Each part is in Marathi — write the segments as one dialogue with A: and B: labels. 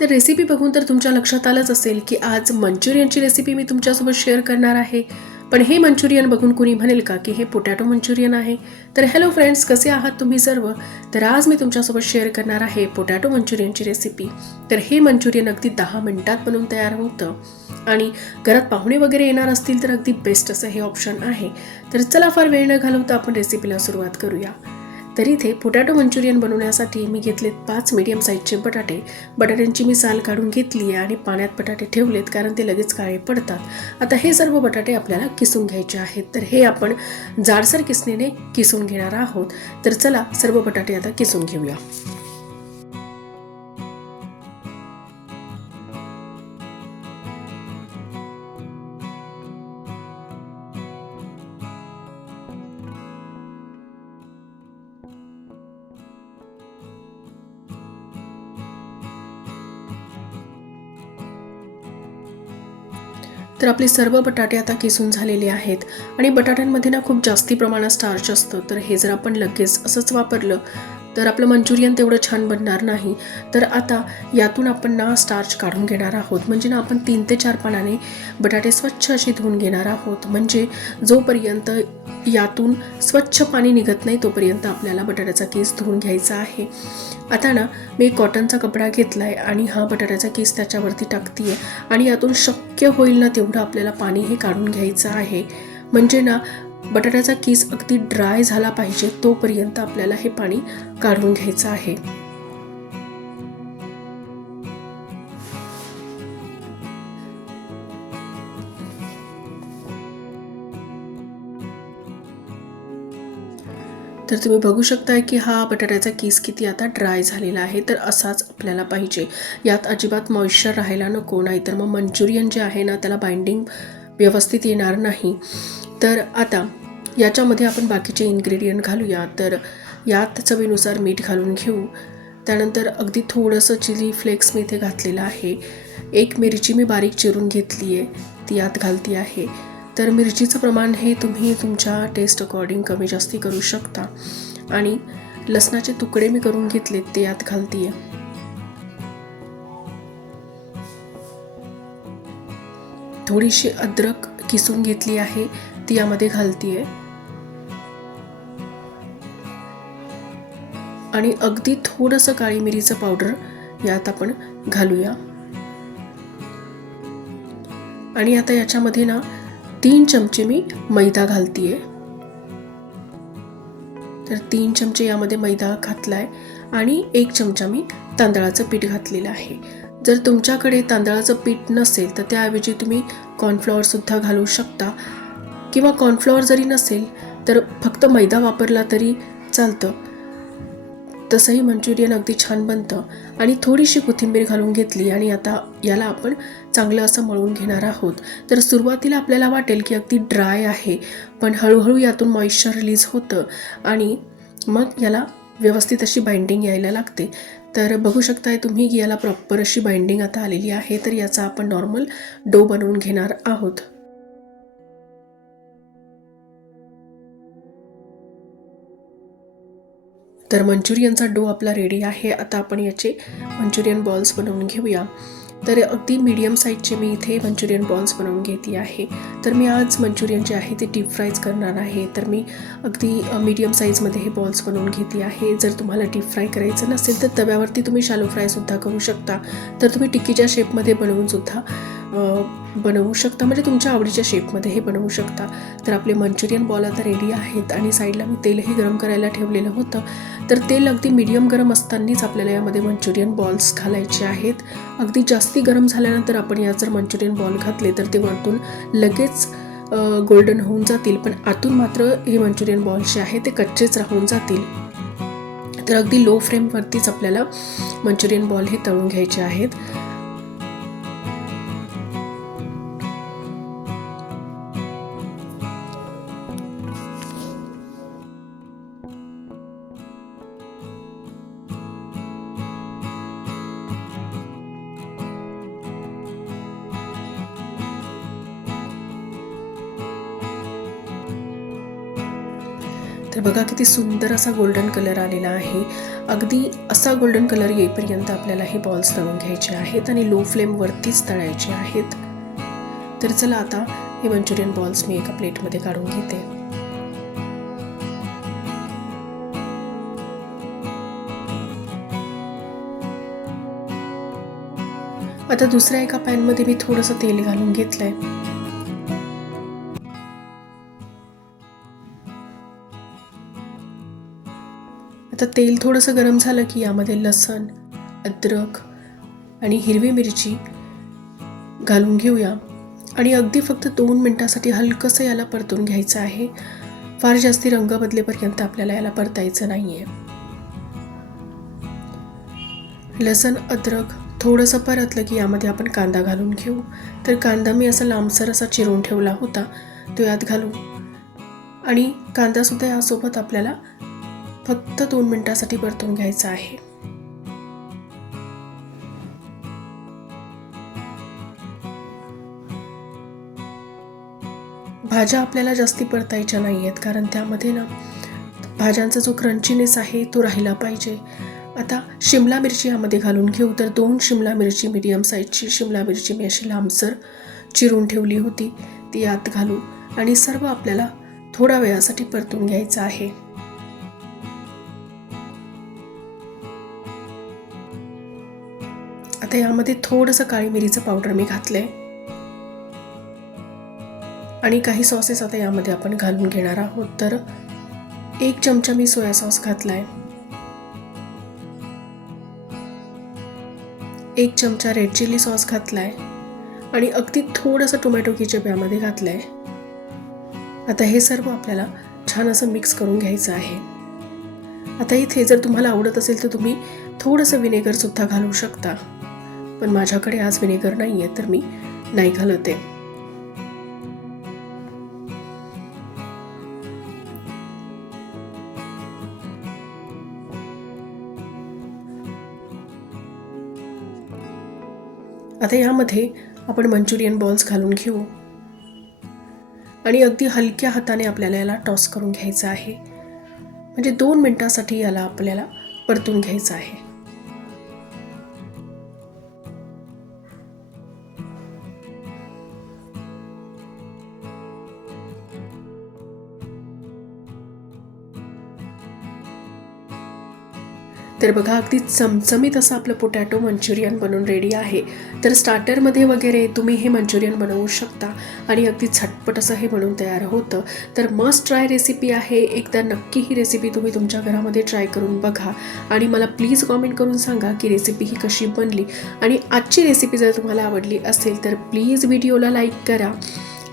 A: तर रेसिपी बघून तर तुमच्या लक्षात आलंच असेल की आज मंचुरियनची रेसिपी मी तुमच्यासोबत शेअर करणार आहे. पण हे मंचुरियन बघून कुणी म्हणेल का की हे पोटॅटो मंचुरियन आहे? तर हॅलो फ्रेंड्स कसे आहात तुम्ही सर्व? तर आज मी तुमच्यासोबत शेअर करणार आहे पोटॅटो मंचुरियनची रेसिपी तर हे मंचुरियन अगदी दहा मिनटात बनवून तयार होतं. आणि घरात पाहुणे वगैरे येणार असतील तर अगदी बेस्ट असं हे ऑप्शन आहे. तर चला फार वेळ न घालवता आपण रेसिपीला सुरुवात करूया. तर इथे पोटॅटो मंचुरियन बनवण्यासाठी मी घेतलेत पाच मीडियम साईजचे बटाटे. बटाट्यांची मी साल काढून घेतली आहे आणि पाण्यात बटाटे ठेवलेत कारण ते लगेच काळे पडतात. आता हे सर्व बटाटे आपल्याला किसून घ्यायचे आहेत. तर हे आपण जाडसर किसणीने किसून घेणार आहोत. तर चला सर्व बटाटे आता किसून घेऊया. तर आपले सर्व बटाटे आता किसून झालेले आहेत. आणि बटाट्यांमध्ये ना खूप जास्ती प्रमाणात स्टार्च असतं. तर हे जर आपण लगेच असंच वापरलं तर आपलं मंचुरियन तेवढं छान बनणार नाही. तर आता यातून आपण ना स्टार्च काढून घेणार आहोत. म्हणजे ना आपण तीन ते चार पानाने बटाटे स्वच्छ असे धुवून घेणार आहोत. म्हणजे जोपर्यंत यातून स्वच्छ पाणी निघत नाही तोपर्यंत आपल्याला बटाट्याचा केस धुवून घ्यायचा आहे. आता ना मी कॉटनचा कपडा घेतला आहे आणि हा बटाट्याचा केस त्याच्यावरती टाकते आहे आणि यातून शक्य होईल ना तेवढं आपल्याला पाणी हे काढून घ्यायचं आहे. म्हणजे ना बटाट्याचा किस अगदी ड्राय झाला पाहिजे तोपर्यंत आपल्याला हे पाणी काढून घ्यायचं आहे. तर तुम्ही बघू शकताय की हा बटाट्याचा किस किती आता ड्राय झालेला आहे तर असाच आपल्याला पाहिजे. यात अजिबात मॉइश्चर राहायला नको नाही तर मग मंचुरियन जे आहे ना त्याला बाइंडिंग व्यवस्थित येणार नाही. तर आता याच्यामध्ये आपण बाकीचे इन्ग्रेडियंट घालूया. तर यात चवीनुसार मीठ घालून घेऊ. त्यानंतर अगदी थोडंसं चिली फ्लेक्स मी इथे घातलेलं आहे. एक मिरची मी बारीक चिरून घेतली आहे ती यात घालती आहे. तर मिरचीचं प्रमाण हे तुम्ही तुमच्या टेस्ट अकॉर्डिंग कमी जास्ती करू शकता. आणि लसणाचे तुकडे मी करून घेतले ते यात घालतीये. थोडीशी अद्रक किसून घेतली आहे. ती यामध्ये घालतीये. आणि अगदी थोडंसं काळी मिरीचं पावडर यात आपण घालूया. आणि आता याच्यामध्ये ना तीन चमचे मी मैदा घालतीये. तर तीन चमचे यामध्ये मैदा घातलाय आणि एक चमचा मी तांदळाचं पीठ घातलेलं आहे. जर तुमच्याकडे तांदळाचं पीठ नसेल तर त्याऐवजी तुम्ही कॉर्नफ्लॉवर सुद्धा घालू शकता. किंवा कॉर्नफ्लॉवर जरी नसेल तर फक्त मैदा वापरला तरी चालतं. तसंही मंचुरियन अगदी छान बनतं. आणि थोडीशी कोथिंबीर घालून घेतली आणि आता याला आपण चांगलं असं मळून घेणार आहोत. तर सुरुवातीला आपल्याला वाटेल की अगदी ड्राय आहे पण हळूहळू यातून मॉइश्चर रिलीज होतं आणि मग याला व्यवस्थित अशी बाइंडिंग यायला लागते. तर बघू शकताय तुम्ही की याला प्रॉपर अशी बाइंडिंग आता आलेली आहे तर याचा आपण नॉर्मल डो बनवून घेणार आहोत. तर मंचुरियनचा डो आपला रेडी आहे. आता आपण याचे मंचुरियन बॉल्स बनवून घेऊया. तर अगदी मीडियम साईजचे मी इथे मंचुरियन बॉल्स बनवून घेते आहे. तर मी आज मंचुरियन जे आहे ते डीप फ्रायज करणार आहे. तर मी अगदी मीडियम साईजमध्ये हे बॉल्स बनवून घेते आहे. जर तुम्हाला डीप फ्राय करायचं नसेल तर तव्यावरती तुम्ही शालो फ्रायसुद्धा करू शकता. तर तुम्ही टिक्कीच्या शेपमध्ये बनवूनसुद्धा बनवू शकता. म्हणजे तुमच्या आवडीच्या शेपमध्ये हे बनवू शकता. तर आपले मंचुरियन बॉल आता रेडी आहेत आणि साईडला मी तेलही गरम करायला ठेवलेलं होतं. तर तेल अगदी मीडियम गरम असतानाच आपल्याला यामध्ये मंचुरियन बॉल्स घालायचे आहेत. अगदी जास्ती गरम झाल्यानंतर आपण यात जर मंचुरियन बॉल घातले तर ते वरतून लगेच गोल्डन होऊन जातील. पण आतून मात्र हे मंचुरियन बॉल्स जे आहे ते कच्चेच राहून जातील. तर अगदी लो फ्लेमवरतीच आपल्याला मंचुरियन बॉल हे तळून घ्यायचे आहेत. तर बघा किती सुंदर असा गोल्डन कलर आलेला आहे. अगदी असा गोल्डन कलर येईपर्यंत आपल्याला हे बॉल्स तळून घ्यायचे आहेत आणि लो फ्लेमवरतीच तळायचे आहेत. तर चला आता हे मंचुरियन बॉल्स मी एका प्लेटमध्ये काढून घेते. आता दुसऱ्या एका पॅनमध्ये मी थोडंसं तेल घालून घेतलंय. आता तेल थोडंसं गरम झालं की यामध्ये लसण अद्रक आणि हिरवी मिरची घालून घेऊया. आणि अगदी फक्त दोन मिनटासाठी हलकंसं याला परतून घ्यायचं आहे. फार जास्ती रंग बदलेपर्यंत आपल्याला याला परतायचं नाही आहे लसण अद्रक थोडंसं परतलं की यामध्ये आपण कांदा घालून घेऊ. तर कांदा मी असा लांबसर असा चिरून ठेवला होता तो यात घालू. आणि कांदासुद्धा यासोबत आपल्याला फक्त दोन मिनटासाठी परतून घ्यायचं आहे. भाज्या आपल्याला जास्ती परतायच्या नाही आहेत कारण त्यामध्ये ना भाज्यांचा जो क्रंचीनेस आहे तो राहिला पाहिजे. आता शिमला मिरची यामध्ये घालून घेऊ तर दोन शिमला मिरची मीडियम साईजची शिमला मिरची मी अशी लांबसर चिरून ठेवली होती ती आत घालू आणि सर्व आपल्याला थोड्या वेळासाठी परतून घ्यायचं आहे. आता यामध्ये थोडंसं काळी मिरीचं पावडर मी घातलं आहे आणि काही सॉसेस आता यामध्ये आपण घालून घेणार आहोत. तर एक चमचा मी सोया सॉस घातलाय. एक चमचा रेड चिली सॉस घातलाय. आणि अगदी थोडंसं टोमॅटो किचप यामध्ये घातलंय. आता हे सर्व आपल्याला छान असं मिक्स करून घ्यायचं आहे. आता इथे जर तुम्हाला आवडत असेल तर तुम्ही थोडंसं विनेगरसुद्धा घालू शकता. पण माझ्याकडे आज विनेगर नाही आहे तर मी नाही घालत आहे. आता यामध्ये आपण मंचुरियन बॉल्स घालून घेऊ. आणि अगदी हलक्या हाताने आपल्याला याला टॉस करून घ्यायचं आहे. म्हणजे दोन मिनटासाठी याला आपल्याला परतून घ्यायचं आहे. तर बघा अगदी चमचमीत असं आपलं पोटॅटो मंचुरियन बनवून रेडी आहे. तर स्टार्टरमध्ये वगैरे तुम्ही हे मंचुरियन बनवू शकता आणि अगदी झटपट असं हे बनून तयार होतं. तर मस्ट ट्राय रेसिपी आहे. एकदा नक्की ही रेसिपी तुम्ही तुमच्या घरामध्ये ट्राय करून बघा. आणि मला प्लीज कॉमेंट करून सांगा की रेसिपी ही कशी बनली. आणि आजची रेसिपी जर तुम्हाला आवडली असेल तर प्लीज व्हिडिओला लाईक करा.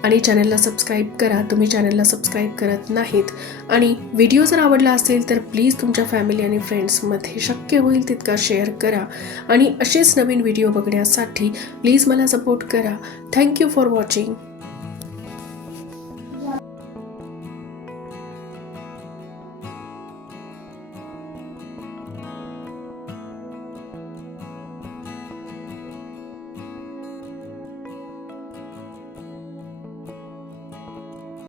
A: आणि चॅनलला सबस्क्राईब करा. तुम्ही चॅनलला सबस्क्राईब करत नाहीत. आणि व्हिडिओ जर आवडला असेल तर प्लीज तुमच्या फॅमिली आणि फ्रेंड्समध्ये शक्य होईल तितका शेअर करा. आणि असेच नवीन व्हिडिओ बघण्यासाठी प्लीज मला सपोर्ट करा. Thank you for watching